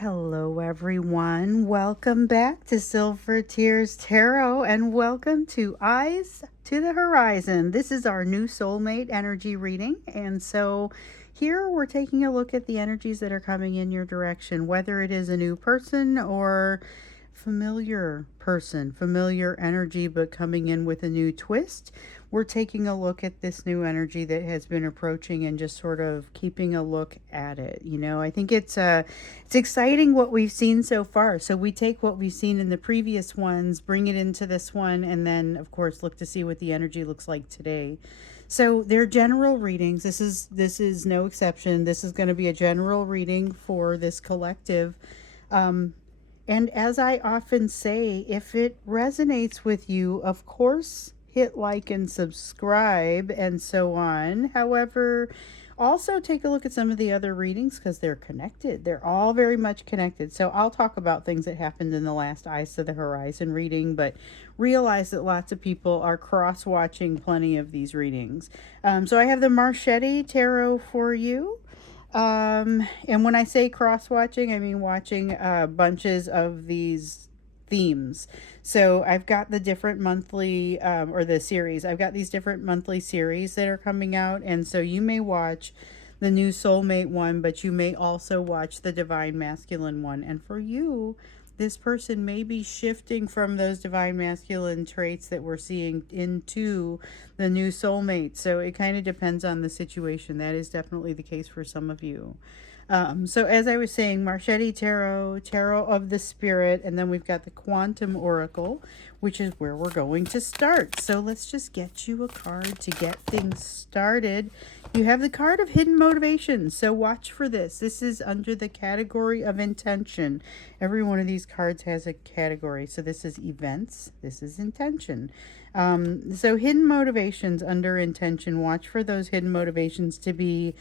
Hello, everyone. Welcome back to Silver Tears Tarot and welcome to Eyes to the Horizon. This is our new soulmate energy reading. And so here we're taking a look at the energies that are coming in your direction, whether it is a new person or familiar energy, but coming in with a new twist. We're taking a look at this new energy that has been approaching and just sort of keeping a look at it. I think it's exciting what we've seen so far. So we take what we've seen in the previous ones, bring it into this one, and then of course look to see what the energy looks like today. So they're general readings. This is no exception. This is going to be a general reading for this collective. And as I often say, if it resonates with you, of course, hit like and subscribe and so on. However, also take a look at some of the other readings because they're connected. They're all very much connected. So I'll talk about things that happened in the last Eyes to the Horizon reading, but realize that lots of people are cross-watching plenty of these readings. So I have the Marchetti Tarot for you. And when I say cross-watching, I mean watching bunches of these themes. So I've got the different monthly, or the series. I've got these different monthly series that are coming out. And so you may watch the new soulmate one, but you may also watch the divine masculine one. And for you, this person may be shifting from those divine masculine traits that we're seeing into the new soulmate. So it kind of depends on the situation. That is definitely the case for some of you. So as I was saying, Marchetti Tarot, Tarot of the Spirit, and then we've got the Quantum Oracle, which is where we're going to start. So let's just get you a card to get things started. You have the card of Hidden Motivation, so watch for this. This is under the category of intention. Every one of these cards has a category. So this is events, this is intention. So hidden motivations under intention. Watch for those hidden motivations to be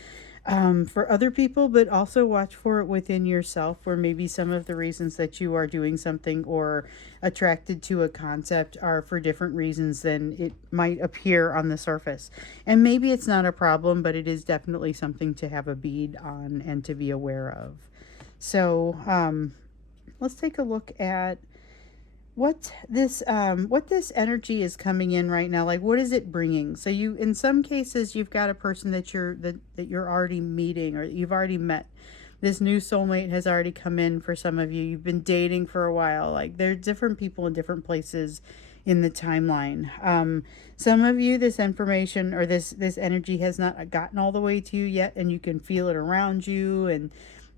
for other people, but also watch for it within yourself, where maybe some of the reasons that you are doing something or attracted to a concept are for different reasons than it might appear on the surface. And maybe it's not a problem, but it is definitely something to have a bead on and to be aware of. So let's take a look at what this energy is coming in right now. Like, what is it bringing? So you, in some cases, you've got a person that you're already meeting, or you've already met. This new soulmate has already come in for some of you. You've been dating for a while. Like, there are different people in different places in the timeline. Some of you, this information or this energy has not gotten all the way to you yet, and you can feel it around you. And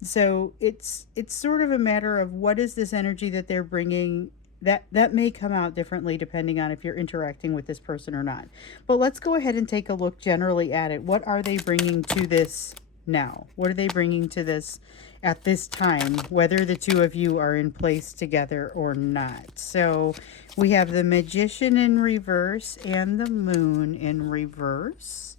so it's sort of a matter of what is this energy that they're bringing. That may come out differently depending on if you're interacting with this person or not. But let's go ahead and take a look generally at it. What are they bringing to this now? What are they bringing to this at this time, whether the two of you are in place together or not? So we have the Magician in reverse and the Moon in reverse.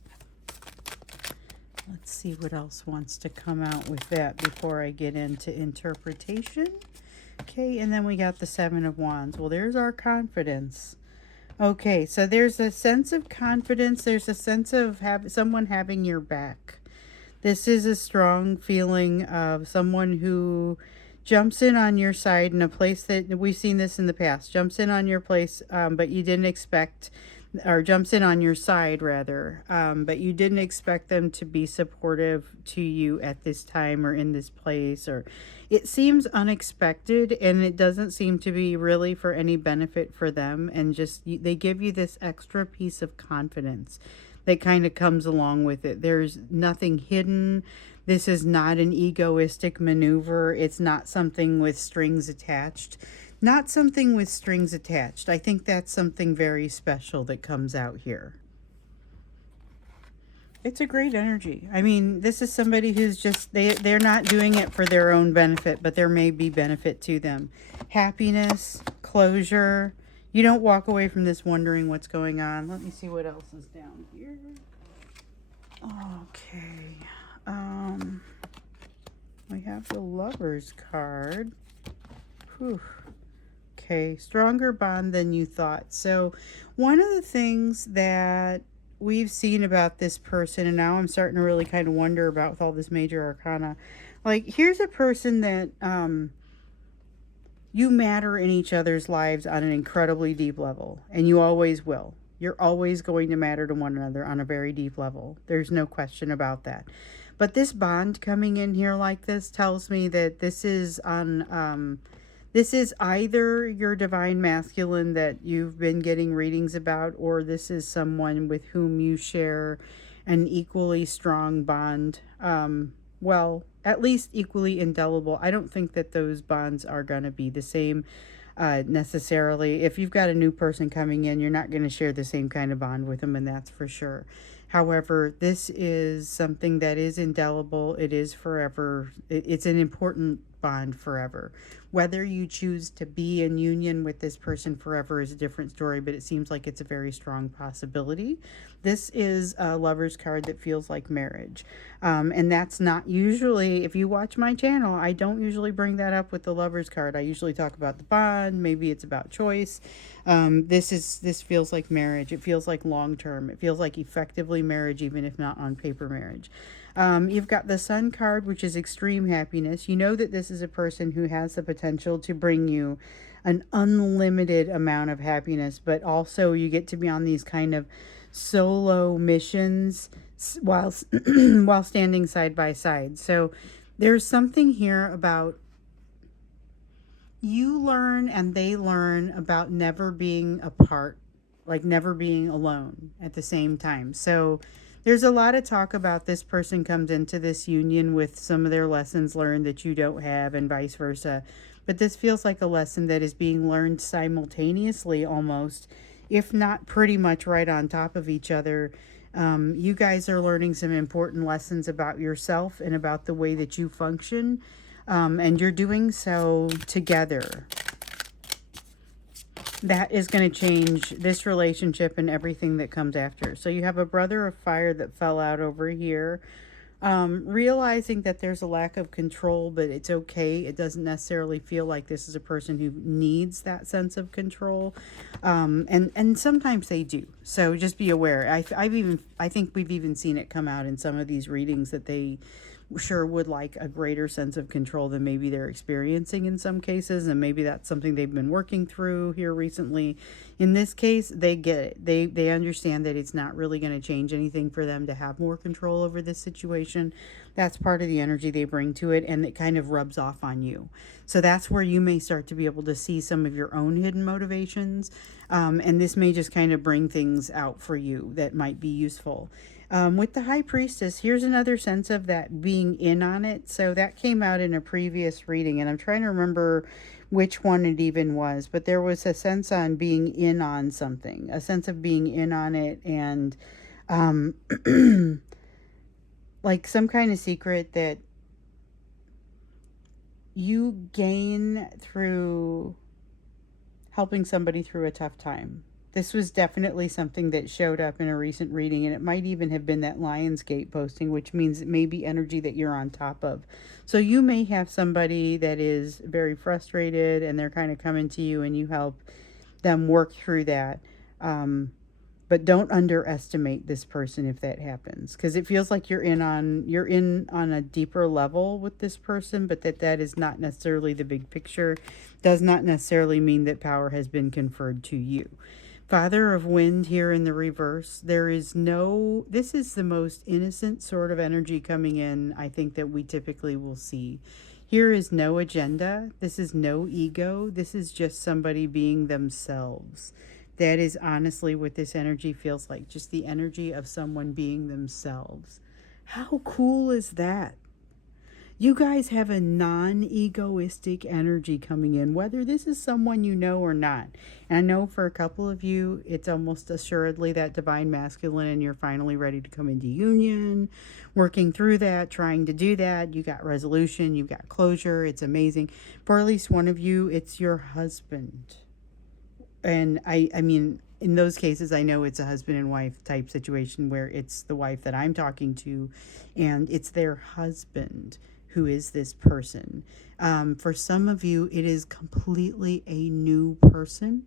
Let's see what else wants to come out with that before I get into interpretation. Okay, and then we got the Seven of Wands. Well, there's our confidence. Okay, so there's a sense of confidence. There's a sense of someone having your back. This is a strong feeling of someone who jumps in on your side in a place that we've seen this in the past. Jumps in on your place, but you didn't expect, or jumps in on your side rather, but you didn't expect them to be supportive to you at this time or in this place, or it seems unexpected, and it doesn't seem to be really for any benefit for them, and just they give you this extra piece of confidence that kind of comes along with it. There's nothing hidden. This is not an egoistic maneuver. It's not something with strings attached. Not something with strings attached. I think that's something very special that comes out here. It's a great energy. I mean, this is somebody who's just, they're not doing it for their own benefit, but there may be benefit to them. Happiness, closure. You don't walk away from this wondering what's going on. Let me see what else is down here. Okay. We have the Lovers card. Whew. Okay, stronger bond than you thought. So one of the things that we've seen about this person, and now I'm starting to really kind of wonder about with all this major arcana, Like, here's a person that you matter in each other's lives on an incredibly deep level, and you always will. You're always going to matter to one another on a very deep level. There's no question about that. But this bond coming in here like this tells me that this is either your divine masculine that you've been getting readings about, or this is someone with whom you share an equally strong bond. Well, at least equally indelible. I don't think that those bonds are going to be the same necessarily. If you've got a new person coming in, you're not going to share the same kind of bond with them, and that's for sure. However, this is something that is indelible. It is forever. It's an important bond forever. Whether you choose to be in union with this person forever is a different story, but it seems like it's a very strong possibility. This is a lover's card that feels like marriage. And that's not usually, if you watch my channel, I don't usually bring that up with the lover's card. I usually talk about the bond. Maybe it's about choice. This feels like marriage. It feels like long term. It feels like effectively marriage, even if not on paper marriage. You've got the Sun card, which is extreme happiness. You know that this is a person who has the potential to bring you an unlimited amount of happiness, but also you get to be on these kind of solo missions while while standing side by side. So there's something here about you learn and they learn about never being apart, like never being alone at the same time. So there's a lot of talk about this person comes into this union with some of their lessons learned that you don't have, and vice versa. But this feels like a lesson that is being learned simultaneously almost, if not pretty much right on top of each other. You guys are learning some important lessons about yourself and about the way that you function, and you're doing so together. That is going to change this relationship and everything that comes after. So you have a brother of fire that fell out over here. Realizing that there's a lack of control, but it's okay. It doesn't necessarily feel like this is a person who needs that sense of control. And sometimes they do. So just be aware. I think we've even seen it come out in some of these readings that they sure would like a greater sense of control than maybe they're experiencing in some cases, and maybe that's something they've been working through here recently. In this case, they get it. They understand that it's not really going to change anything for them to have more control over this situation. That's part of the energy they bring to it, and it kind of rubs off on you. So that's where you may start to be able to see some of your own hidden motivations, and this may just kind of bring things out for you that might be useful. With the High Priestess, here's another sense of that being in on it. So that came out in a previous reading, and I'm trying to remember which one it even was, but there was a sense on being in on something, a sense of being in on it, and like some kind of secret that you gain through helping somebody through a tough time. This was definitely something that showed up in a recent reading, and it might even have been that Lionsgate posting, which means it may be energy that you're on top of. So you may have somebody that is very frustrated and they're kind of coming to you and you help them work through that. But don't underestimate this person if that happens, because it feels like you're in on a deeper level with this person, but that is not necessarily the big picture. Does not necessarily mean that power has been conferred to you. Father of Wind here in the reverse. This is the most innocent sort of energy coming in, I think, that we typically will see. Here is no agenda. This is no ego. This is just somebody being themselves. That is honestly what this energy feels like. Just the energy of someone being themselves. How cool is that? You guys have a non-egoistic energy coming in, whether this is someone you know or not. And I know for a couple of you, it's almost assuredly that divine masculine, and you're finally ready to come into union, working through that, trying to do that. You got resolution, you got closure. It's amazing. For at least one of you, it's your husband. And I mean, in those cases, I know it's a husband and wife type situation where it's the wife that I'm talking to, and it's their husband who is this person. For some of you, it is completely a new person.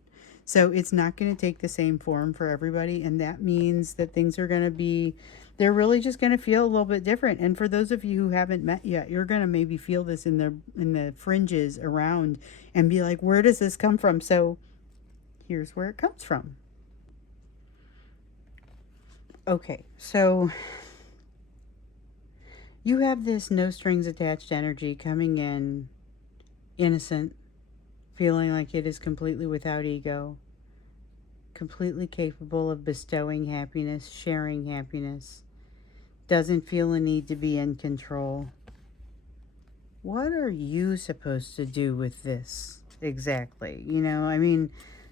So it's not going to take the same form for everybody. And that means that things are going to be, they're really just going to feel a little bit different. And for those of you who haven't met yet, you're going to maybe feel this in the fringes around and be like, where does this come from? So here's where it comes from. Okay, so you have this no strings attached energy coming in, innocent, feeling like it is completely without ego, completely capable of bestowing happiness, sharing happiness, doesn't feel a need to be in control. What are you supposed to do with this exactly? I mean,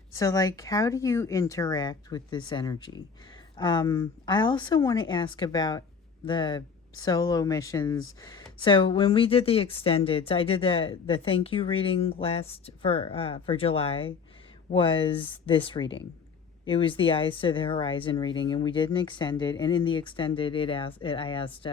so like, how do you interact with this energy? I also want to ask about the solo missions. So when we did the extended, so I did the thank you reading last for July, was this reading. It was the Eyes to the Horizon reading, and we did an extended. And in the extended, I asked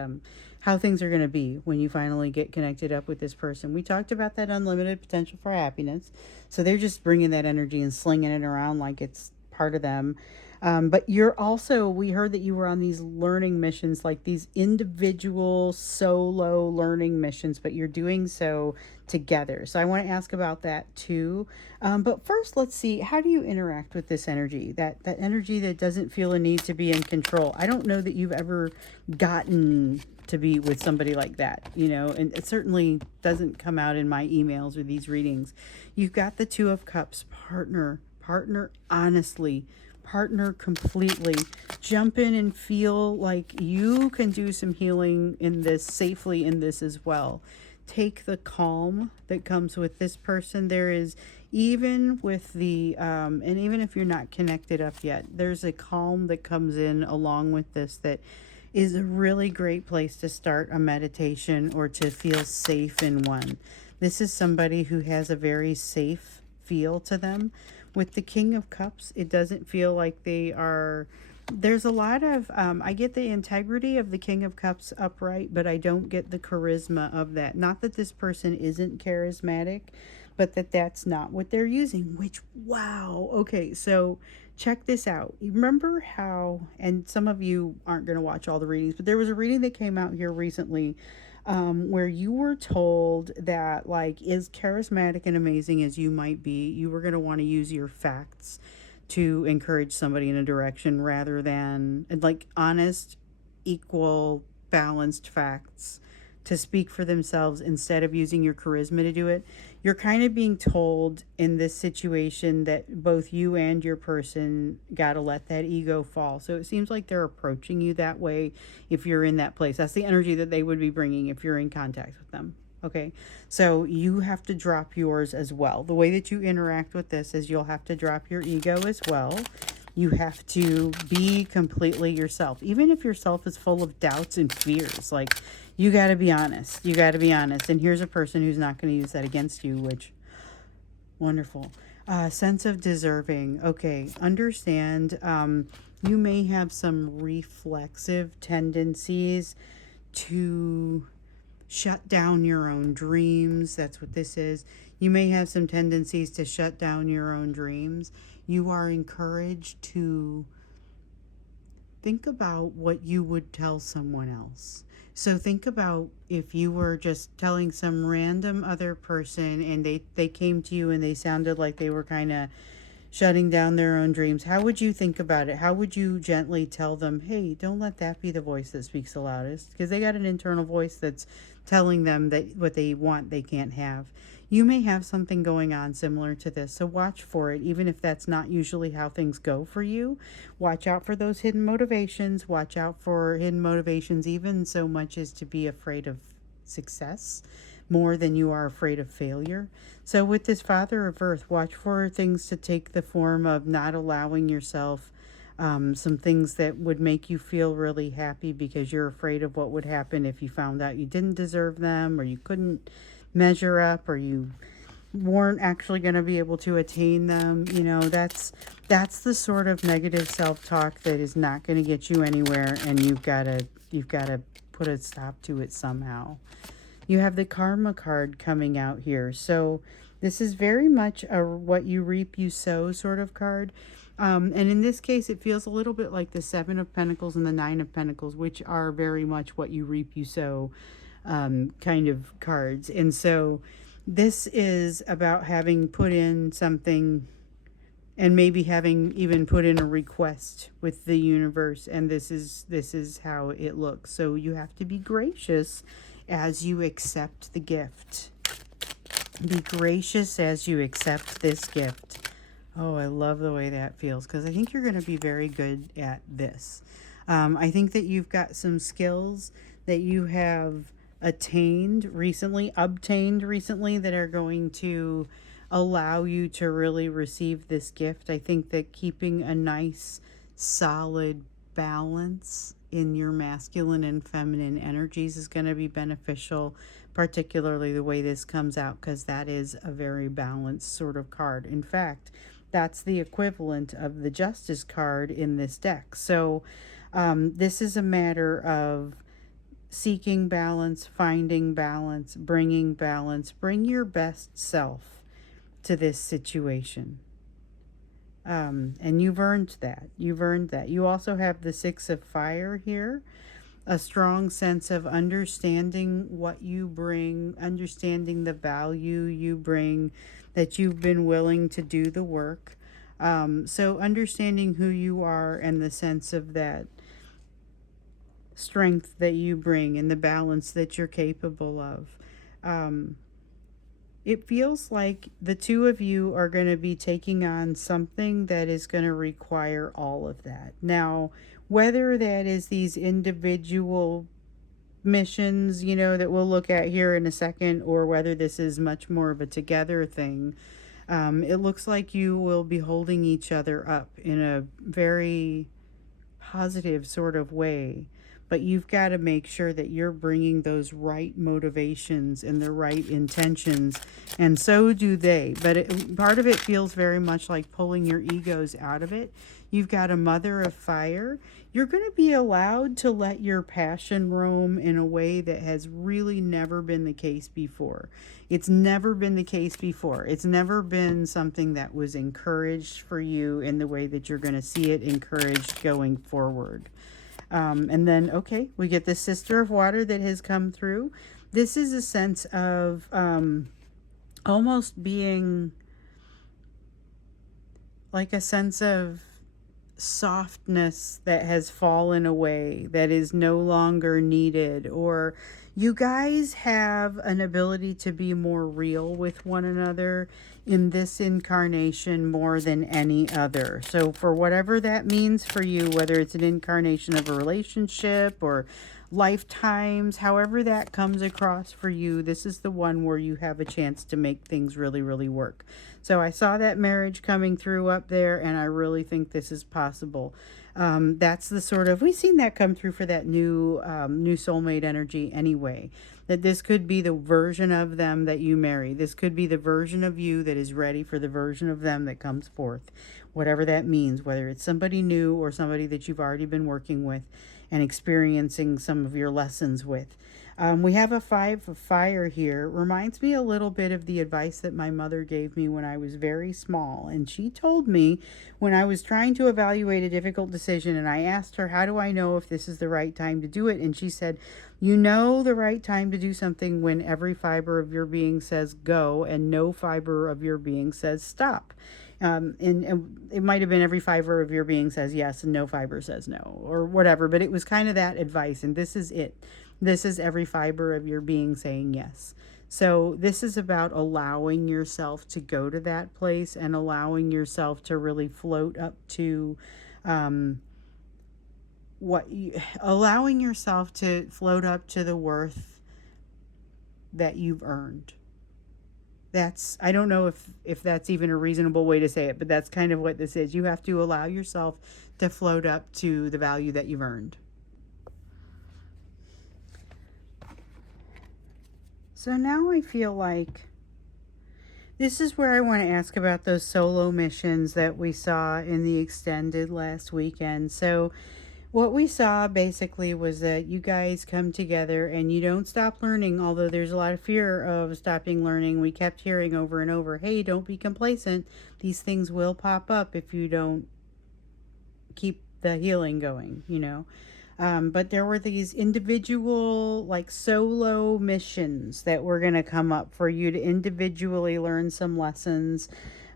how things are going to be when you finally get connected up with this person. We talked about that unlimited potential for happiness. So they're just bringing that energy and slinging it around like it's part of them. But you're also, we heard that you were on these learning missions, like these individual solo learning missions, but you're doing so together. So I want to ask about that too. But first, let's see, how do you interact with this energy? That energy that doesn't feel a need to be in control. I don't know that you've ever gotten to be with somebody like that, and it certainly doesn't come out in my emails or these readings. You've got the Two of Cups, partner honestly, partner completely. Jump in and feel like you can do some healing in this, safely in this as well. Take the calm that comes with this person. There is, even with the and even if you're not connected up yet, there's a calm that comes in along with this that is a really great place to start a meditation or to feel safe in one. This is somebody who has a very safe feel to them. With the King of Cups, it doesn't feel like they are. There's a lot of, I get the integrity of the King of Cups upright, but I don't get the charisma of that. Not that this person isn't charismatic, but that's not what they're using, which, wow. Okay, so check this out. You remember how, and some of you aren't going to watch all the readings, but there was a reading that came out here recently where you were told that, like, as charismatic and amazing as you might be, you were going to want to use your facts to encourage somebody in a direction rather than, like, honest, equal, balanced facts to speak for themselves instead of using your charisma to do it. You're kind of being told in this situation that both you and your person got to let that ego fall. So it seems like they're approaching you that way if you're in that place. That's the energy that they would be bringing if you're in contact with them. Okay, so you have to drop yours as well. The way that you interact with this is you'll have to drop your ego as well. You have to be completely yourself, even if yourself is full of doubts and fears. Like, you got to be honest. You got to be honest. And here's a person who's not going to use that against you, which, wonderful. Sense of deserving. Okay, understand. You may have some reflexive tendencies to shut down your own dreams. That's what this is. You may have some tendencies to shut down your own dreams. You are encouraged to think about what you would tell someone else. So think about if you were just telling some random other person and they came to you and they sounded like they were kind of shutting down their own dreams. How would you think about it? How would you gently tell them, hey, don't let that be the voice that speaks the loudest? Because they got an internal voice that's telling them that what they want they can't have. You may have something going on similar to this, so watch for it, even if that's not usually how things go for you. Watch out for those hidden motivations. Watch out for hidden motivations, even so much as to be afraid of success more than you are afraid of failure. So with this Father of Earth, watch for things to take the form of not allowing yourself some things that would make you feel really happy because you're afraid of what would happen if you found out you didn't deserve them, or you couldn't measure up, or you weren't actually going to be able to attain them. That's the sort of negative self-talk that is not going to get you anywhere, and you've got to put a stop to it somehow. You have the Karma card coming out here. So this is very much a what you reap, you sow sort of card. And in this case, it feels a little bit like the Seven of Pentacles and the Nine of Pentacles, which are very much what you reap, you sow kind of cards. And so this is about having put in something and maybe having even put in a request with the universe, and this is how it looks. So you have to be gracious as you accept the gift. Be gracious as you accept this gift. Oh, I love the way that feels, because I think you're going to be very good at this. I think that you've got some skills that you have obtained recently that are going to allow you to really receive this gift. I think that keeping a nice, solid balance in your masculine and feminine energies is going to be beneficial, particularly the way this comes out, because that is a very balanced sort of card. In fact, that's the equivalent of the Justice card in this deck. So this is a matter of seeking balance, finding balance, bringing balance. Bring your best self to this situation. And you've earned that. You've earned that. You also have the Six of Fire here. A strong sense of understanding what you bring, understanding the value you bring, that you've been willing to do the work. So understanding who you are and the sense of that strength that you bring and the balance that you're capable of. It feels like the two of you are going to be taking on something that is going to require all of that. Now, whether that is these individual missions, that we'll look at here in a second, or whether this is much more of a together thing, it looks like you will be holding each other up in a very positive sort of way. But you've got to make sure that you're bringing those right motivations and the right intentions, and so do they. But part of it feels very much like pulling your egos out of it. You've got a Mother of Fire. You're going to be allowed to let your passion roam in a way that has really never been the case before. It's never been the case before. It's never been something that was encouraged for you in the way that you're going to see it encouraged going forward. And then, okay, we get the Sister of Water that has come through. This is a sense of almost being like a sense of softness that has fallen away, that is no longer needed, or you guys have an ability to be more real with one another in this incarnation more than any other. So for whatever that means for you, whether it's an incarnation of a relationship or lifetimes, however that comes across for you, this is the one where you have a chance to make things really, really work. So I saw that marriage coming through up there, and I really think this is possible. That's the sort of, we've seen that come through for that new soulmate energy anyway, that this could be the version of them that you marry. This could be the version of you that is ready for the version of them that comes forth, whatever that means, whether it's somebody new or somebody that you've already been working with and experiencing some of your lessons with. We have a Five of Fire here. Reminds me a little bit of the advice that my mother gave me when I was very small. And she told me when I was trying to evaluate a difficult decision, and I asked her, how do I know if this is the right time to do it? And she said, you know the right time to do something when every fiber of your being says go and no fiber of your being says stop. And it might have been every fiber of your being says yes and no fiber says no, or whatever, but it was kind of that advice, and this is it. This is every fiber of your being saying yes. So this is about allowing yourself to go to that place and allowing yourself to really float up to allowing yourself to float up to the worth that you've earned. That's, I don't know if that's even a reasonable way to say it, but that's kind of what this is. You have to allow yourself to float up to the value that you've earned. So now I feel like this is where I want to ask about those solo missions that we saw in the extended last weekend. So what we saw basically was that you guys come together and you don't stop learning, although there's a lot of fear of stopping learning. We kept hearing over and over, hey, don't be complacent. These things will pop up if you don't keep the healing going, you know. But there were these individual, like solo missions that were going to come up for you to individually learn some lessons.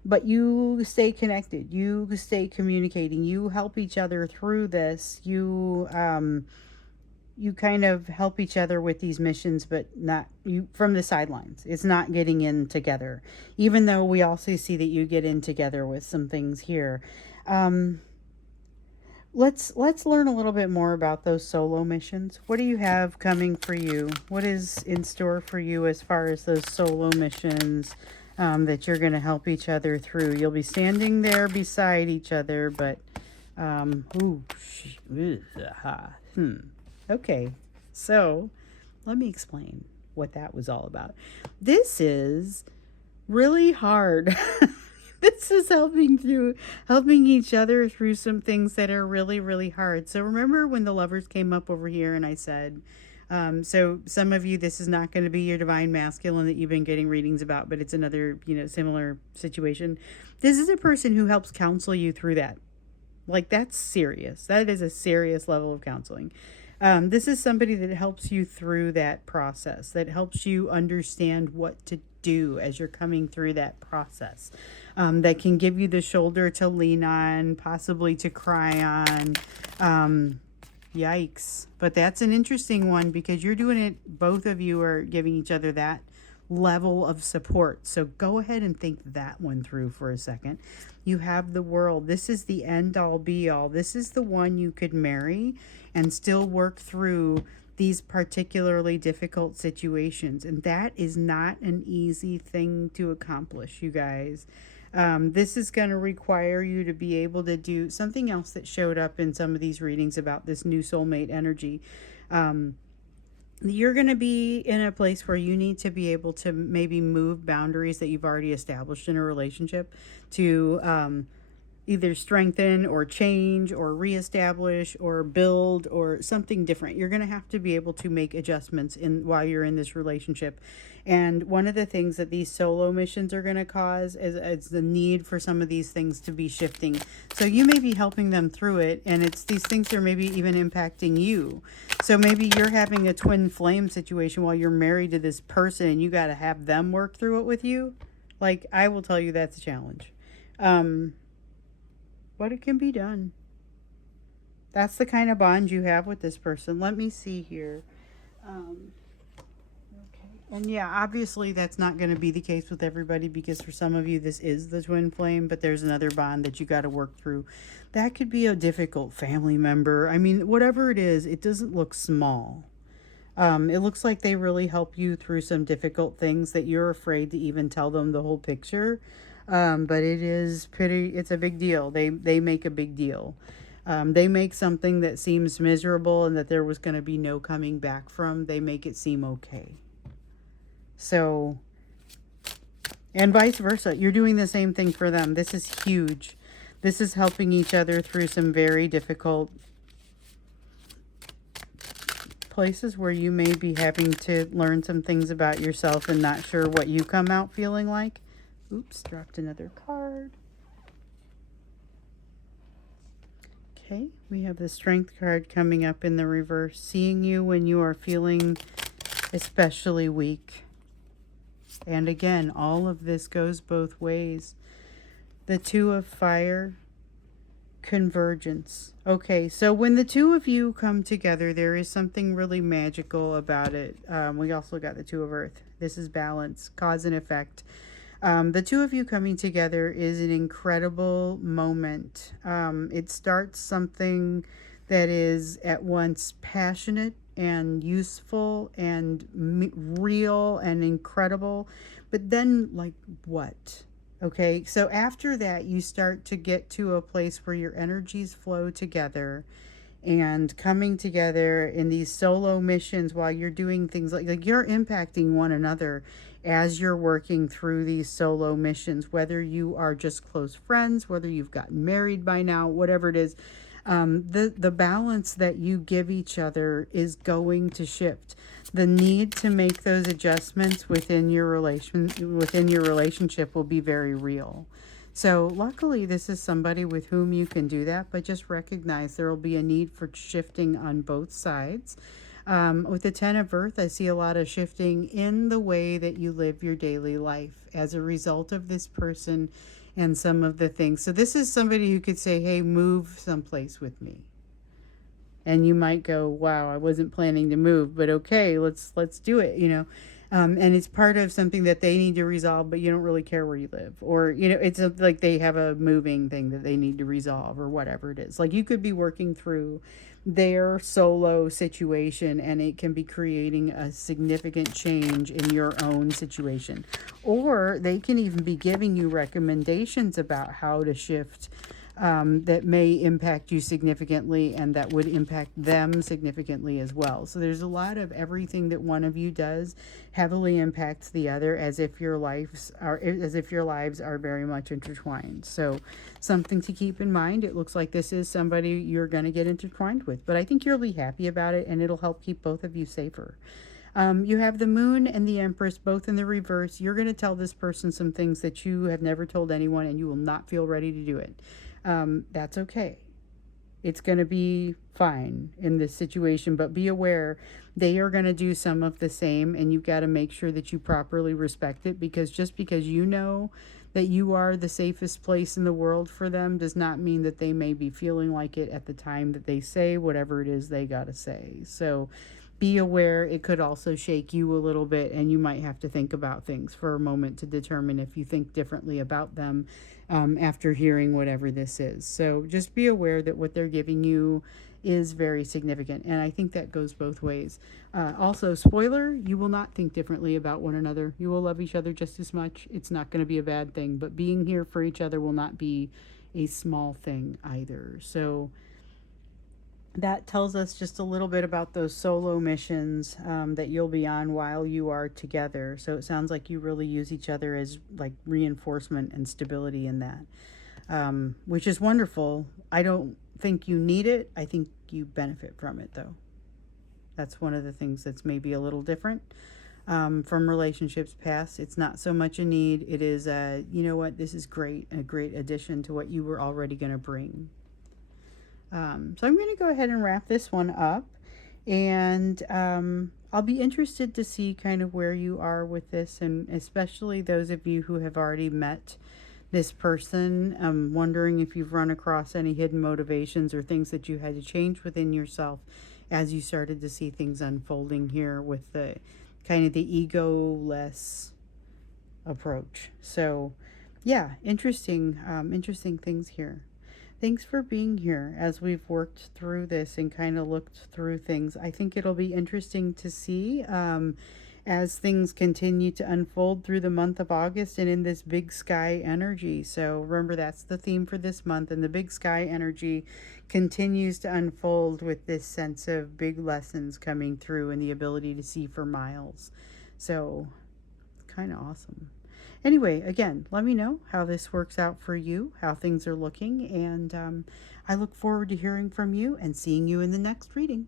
But you stay connected, you stay communicating, you help each other through this. You kind of help each other with these missions, but not you from the sidelines. It's not getting in together, even though we also see that you get in together with some things here. Um, let's learn a little bit more about those solo missions. What do you have coming for you? What is in store for you as far as those solo missions that you're going to help each other through? You'll be standing there beside each other, but okay, so let me explain what that was all about. This is really hard. This is helping each other through some things that are really, really hard. So remember when the lovers came up over here and I said, so some of you, this is not going to be your divine masculine that you've been getting readings about, but it's another, similar situation. This is a person who helps counsel you through that. Like, that's serious. That is a serious level of counseling. This is somebody that helps you through that process, that helps you understand what to do as you're coming through that process, that can give you the shoulder to lean on, possibly to cry on. Yikes. But that's an interesting one because you're doing it, both of you are giving each other that level of support. So go ahead and think that one through for a second. You have the World. This is the end all be all. This is the one you could marry and still work through these particularly difficult situations. And that is not an easy thing to accomplish, you guys. This is going to require you to be able to do something else that showed up in some of these readings about this new soulmate energy. You're going to be in a place where you need to be able to maybe move boundaries that you've already established in a relationship to either strengthen or change or reestablish or build or something different. You're going to have to be able to make adjustments while you're in this relationship. And one of the things that these solo missions are going to cause is the need for some of these things to be shifting. So you may be helping them through it, and it's these things are maybe even impacting you. So maybe you're having a twin flame situation while you're married to this person and you got to have them work through it with you. Like, I will tell you that's a challenge. But it can be done. That's the kind of bond you have with this person. Let me see here. Okay. And yeah, obviously that's not going to be the case with everybody because for some of you this is the twin flame, but there's another bond that you got to work through. That could be a difficult family member. I mean, whatever it is, it doesn't look small. It looks like they really help you through some difficult things that you're afraid to even tell them the whole picture. But it's a big deal. They make a big deal. They make something that seems miserable and that there was going to be no coming back from, they make it seem okay. So, and vice versa. You're doing the same thing for them. This is huge. This is helping each other through some very difficult places where you may be having to learn some things about yourself and not sure what you come out feeling like. Oops, dropped another card. Okay, we have the Strength card coming up in the reverse. Seeing you when you are feeling especially weak. And again, all of this goes both ways. The Two of Fire, convergence. Okay, so when the two of you come together, there is something really magical about it. We also got the Two of Earth. This is balance, cause and effect. The two of you coming together is an incredible moment. It starts something that is at once passionate and useful and real and incredible. But then, like, what? Okay, so after that, you start to get to a place where your energies flow together and coming together in these solo missions while you're doing things like you're impacting one another as you're working through these solo missions, whether you are just close friends, whether you've gotten married by now, whatever it is. The balance that you give each other is going to shift. The need to make those adjustments within your relationship will be very real. So luckily, this is somebody with whom you can do that, but just recognize there will be a need for shifting on both sides. With the Ten of Earth, I see a lot of shifting in the way that you live your daily life as a result of this person and some of the things. So this is somebody who could say, hey, move someplace with me. And you might go, wow, I wasn't planning to move, but okay, let's do it, you know. And it's part of something that they need to resolve, but you don't really care where you live, or you know, like they have a moving thing that they need to resolve, or whatever it is. Like you could be working through their solo situation, and it can be creating a significant change in your own situation, or they can even be giving you recommendations about how to shift, that may impact you significantly and that would impact them significantly as well. So there's a lot of everything that one of you does heavily impacts the other, as if your lives are very much intertwined. So something to keep in mind. It looks like this is somebody you're going to get intertwined with, but I think you'll be happy about it, and it'll help keep both of you safer. You have the Moon and the Empress both in the reverse. You're going to tell this person some things that you have never told anyone, and you will not feel ready to do it. That's okay. It's going to be fine in this situation, but be aware they are going to do some of the same, and you've got to make sure that you properly respect it, because just because you know that you are the safest place in the world for them does not mean that they may be feeling like it at the time that they say whatever it is they got to say. So be aware it could also shake you a little bit, and you might have to think about things for a moment to determine if you think differently about them, after hearing whatever this is. So just be aware that what they're giving you is very significant, and I think that goes both ways. Also, spoiler, you will not think differently about one another. You will love each other just as much. It's not going to be a bad thing, but being here for each other will not be a small thing either. So that tells us just a little bit about those solo missions, that you'll be on while you are together. So it sounds like you really use each other as like reinforcement and stability in that, which is wonderful. I don't think you need it. I think you benefit from it, though. That's one of the things that's maybe a little different, from relationships past. It's not so much a need. It is a, you know what, this is great, a great addition to what you were already going to bring. So I'm going to go ahead and wrap this one up, and I'll be interested to see kind of where you are with this, and especially those of you who have already met this person. I'm wondering if you've run across any hidden motivations or things that you had to change within yourself as you started to see things unfolding here with the kind of the ego-less approach. So yeah, interesting things here. Thanks for being here as we've worked through this and kind of looked through things. I think it'll be interesting to see, as things continue to unfold through the month of August and in this big sky energy. So remember, that's the theme for this month, and the big sky energy continues to unfold with this sense of big lessons coming through and the ability to see for miles. So kind of awesome. Anyway, again, let me know how this works out for you, how things are looking, and I look forward to hearing from you and seeing you in the next reading.